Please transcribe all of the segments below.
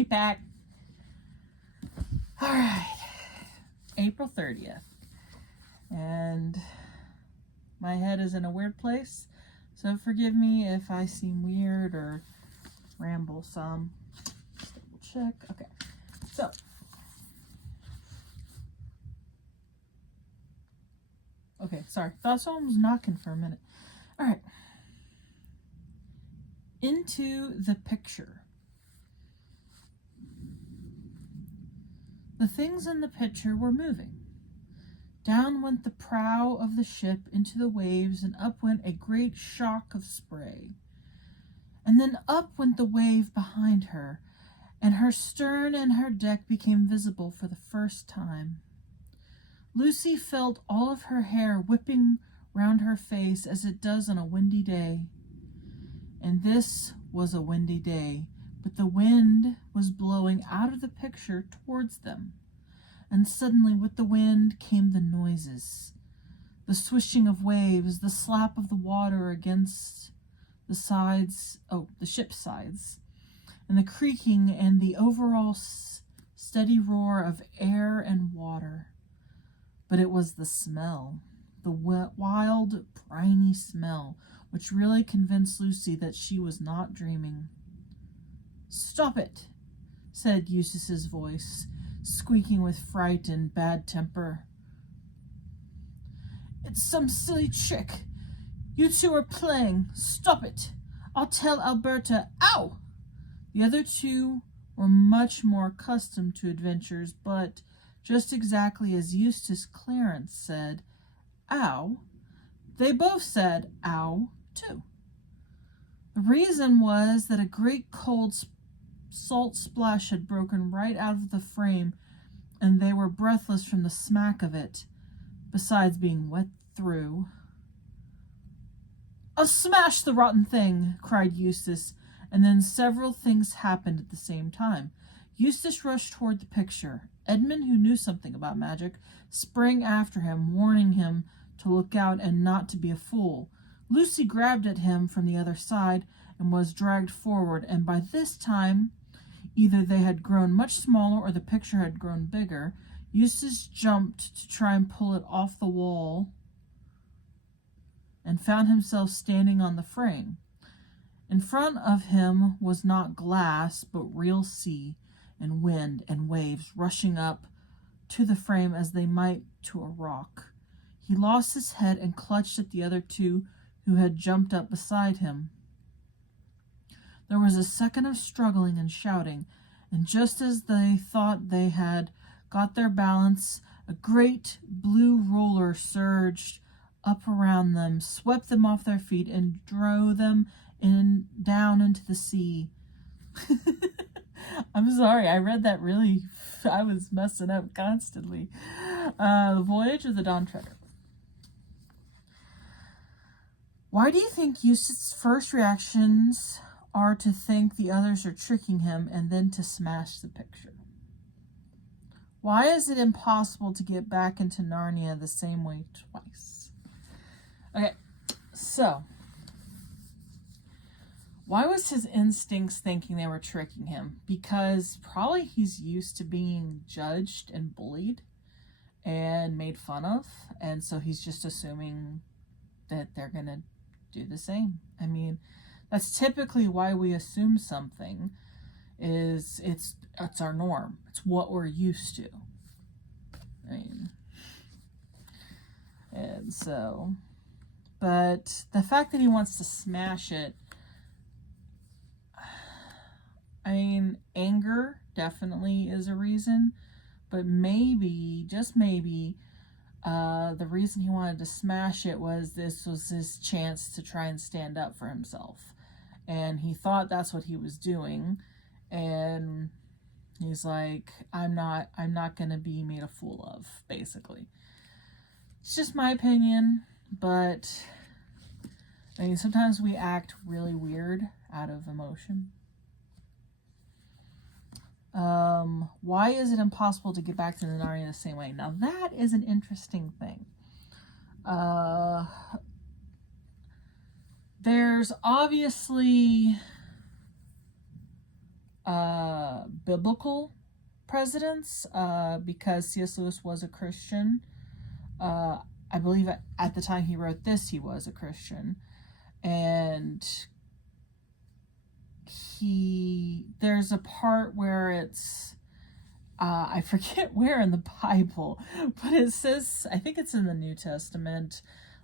Hey, Pat. All right. April 30th. And my head is in a weird place. So forgive me if I seem weird or ramble some. Just double check. Okay. So. Okay, sorry. Thought someone was knocking for a minute. All right. Into the picture. The things in the picture were moving. Down went the prow of the ship into the waves, and up went a great shock of spray. And then up went the wave behind her, and her stern and her deck became visible for the first time. Lucy felt all of her hair whipping round her face as it does on a windy day. And this was a windy day, but the wind was blowing out of the picture towards them. And suddenly with the wind came the noises, the swishing of waves, the slap of the water against the sides, the ship's sides, and the creaking and the overall steady roar of air and water. But it was the smell, the wild, briny smell, which really convinced Lucy that she was not dreaming. "Stop it," said Eustace's voice, squeaking with fright and bad temper. "It's some silly trick. You two are playing. Stop it. I'll tell Alberta." Ow! The other two were much more accustomed to adventures, but just exactly as Eustace Clarence said, "Ow," they both said, "Ow," too. The reason was that a great cold salt splash had broken right out of the frame, and they were breathless from the smack of it, besides being wet through. "I'll smash the rotten thing," cried Eustace, and then several things happened at the same time. Eustace rushed toward the picture. Edmund, who knew something about magic, sprang after him, warning him to look out and not to be a fool. Lucy grabbed at him from the other side and was dragged forward, and by this time either they had grown much smaller or the picture had grown bigger. Eustace jumped to try and pull it off the wall and found himself standing on the frame. In front of him was not glass, but real sea and wind and waves rushing up to the frame as they might to a rock. He lost his head and clutched at the other two who had jumped up beside him. There was a second of struggling and shouting, and just as they thought they had got their balance, a great blue roller surged up around them, swept them off their feet, and drove them down into the sea. I'm sorry, I read that really, I was messing up constantly. The Voyage of the Dawn Treader. Why do you think Eustace's first reactions are to think the others are tricking him and then to smash the picture? Why is it impossible to get back into Narnia the same way twice? Okay, so why was his instincts thinking they were tricking him? Because probably he's used to being judged and bullied and made fun of, and so he's just assuming that they're going to do the same. I mean, that's typically why we assume something is it's our norm. It's what we're used to. I mean, and so, but the fact that he wants to smash it, I mean, anger definitely is a reason, but maybe, just maybe, the reason he wanted to smash it was this was his chance to try and stand up for himself. And he thought that's what he was doing. And he's like, I'm not going to be made a fool of, basically. It's just my opinion, but I mean, sometimes we act really weird out of emotion. Why is it impossible to get back to the Narnia the same way? Now that is an interesting thing. There's obviously biblical presidents, because C.S. Lewis was a Christian. I believe at the time he wrote this, he was a Christian. And there's a part where it's, I forget where in the Bible, but it says, I think it's in the New Testament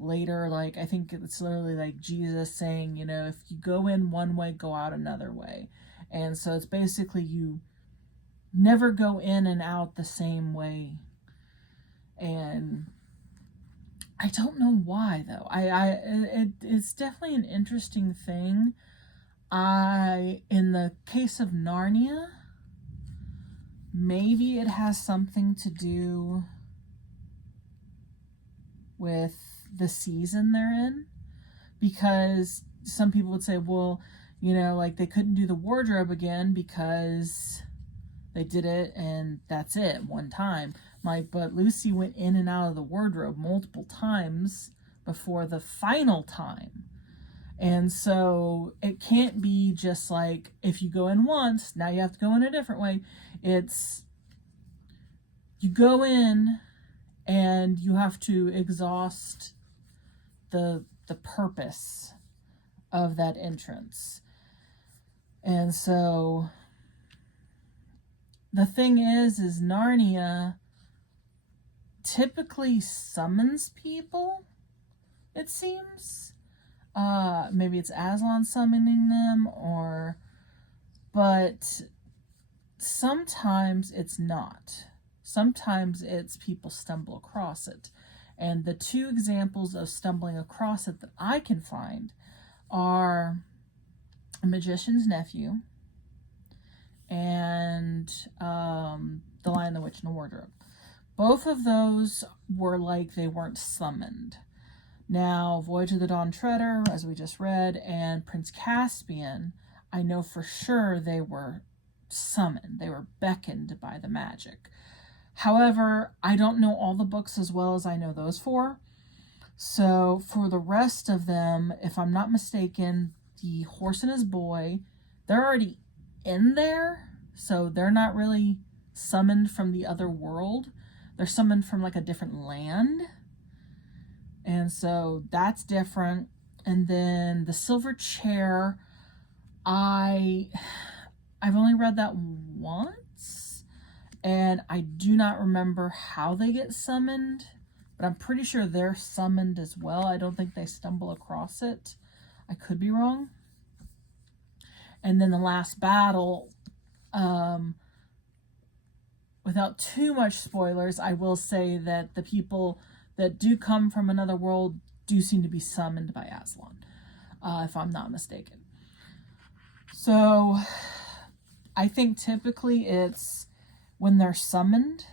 later, like, I think it's literally like Jesus saying, you know, if you go in one way, go out another way. And so it's basically you never go in and out the same way. And I don't know why, though. It's definitely an interesting thing. In the case of Narnia, maybe it has something to do with the season they're in, because some people would say, well, you know, like they couldn't do the wardrobe again because they did it and that's it one time. Like, but Lucy went in and out of the wardrobe multiple times before the final time. And so it can't be just like, if you go in once, now you have to go in a different way. It's, you go in and you have to exhaust the purpose of that entrance. And so the thing is Narnia typically summons people, it seems. Maybe it's Aslan summoning them, but sometimes it's not. Sometimes it's people stumble across it. And the two examples of stumbling across it that I can find are A Magician's Nephew and The Lion, the Witch, and the Wardrobe. Both of those were like they weren't summoned. Now, Voyage of the Dawn Treader, as we just read, and Prince Caspian, I know for sure they were summoned. They were beckoned by the magic. However, I don't know all the books as well as I know those four. So for the rest of them, if I'm not mistaken, the horse and his boy, they're already in there. So they're not really summoned from the other world. They're summoned from like a different land. And so that's different. And then the Silver Chair, I've only read that once. And I do not remember how they get summoned. But I'm pretty sure they're summoned as well. I don't think they stumble across it. I could be wrong. And then the last battle, without too much spoilers, I will say that the people that do come from another world do seem to be summoned by Aslan, if I'm not mistaken. So I think typically it's when they're summoned,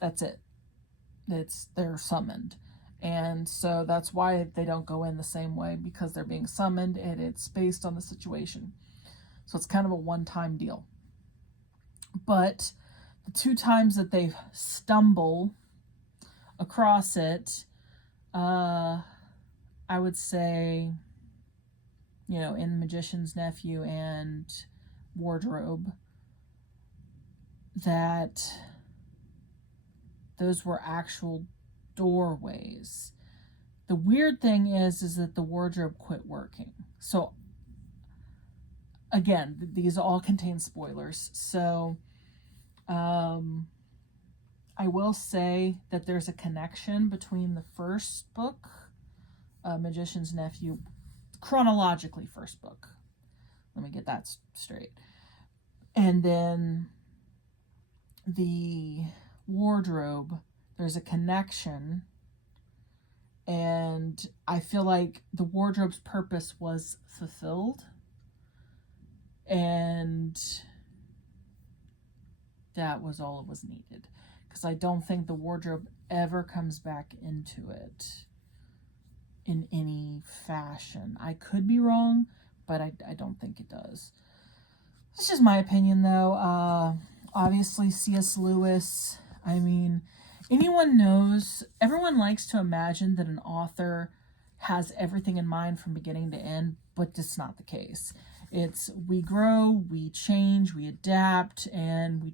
that's it. They're summoned. And so that's why they don't go in the same way, because they're being summoned and it's based on the situation. So it's kind of a one-time deal. But the two times that they stumble across it, I would say, you know, in Magician's Nephew and Wardrobe, that those were actual doorways. The weird thing is that the wardrobe quit working. So again, these all contain spoilers. So I will say that there's a connection between the first book, Magician's Nephew, chronologically first book. Let me get that straight. And then the Wardrobe, there's a connection, and I feel like the wardrobe's purpose was fulfilled, and that was all it was needed, because I don't think the wardrobe ever comes back into it in any fashion. I could be wrong, but I don't think it does. It's just my opinion, though. Obviously, C.S. Lewis, I mean, anyone knows, everyone likes to imagine that an author has everything in mind from beginning to end, but it's not the case. It's we grow, we change, we adapt, and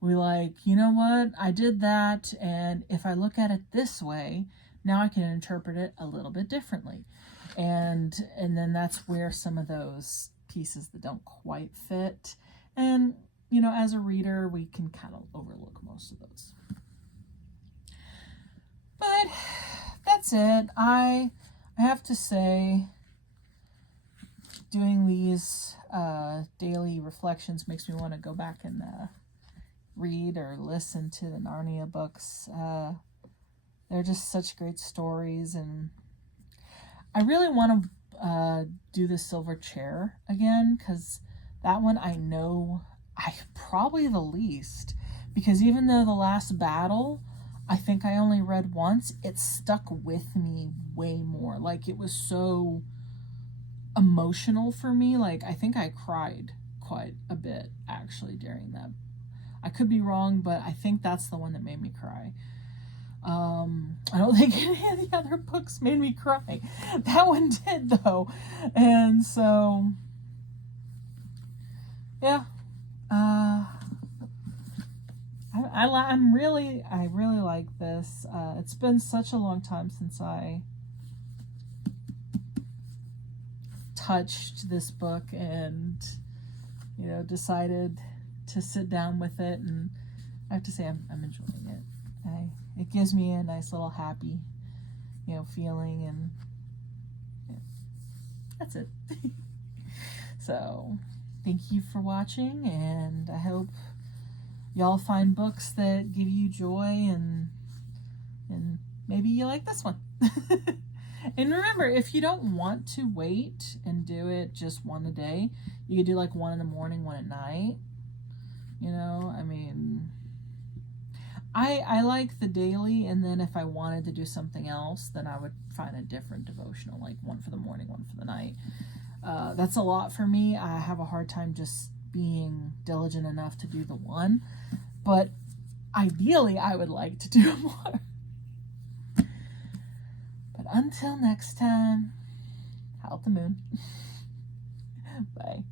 we like, you know what, I did that, and if I look at it this way, now I can interpret it a little bit differently. And then that's where some of those pieces that don't quite fit, and you know, as a reader, we can kind of overlook most of those. But that's it. I have to say, doing these daily reflections makes me want to go back and read or listen to the Narnia books. They're just such great stories, and I really want to do the Silver Chair again, because that one I know I probably the least, because even though the last battle I think I only read once, it stuck with me way more. Like, it was so emotional for me. Like, I think I cried quite a bit actually during that. I could be wrong, but I think that's the one that made me cry. I don't think any of the other books made me cry. That one did, though. And so, yeah. I really like this. It's been such a long time since I touched this book and, you know, decided to sit down with it, and I have to say I'm enjoying it. It gives me a nice little happy, you know, feeling, and yeah, that's it. So, thank you for watching, and I hope y'all find books that give you joy, and maybe you like this one. And remember, if you don't want to wait and do it just one a day, you could do like one in the morning, one at night. You know, I mean, I like the daily, and then if I wanted to do something else, then I would find a different devotional, like one for the morning, one for the night. That's a lot for me. I have a hard time just being diligent enough to do the one, but ideally I would like to do more. But until next time, howl at the moon. Bye.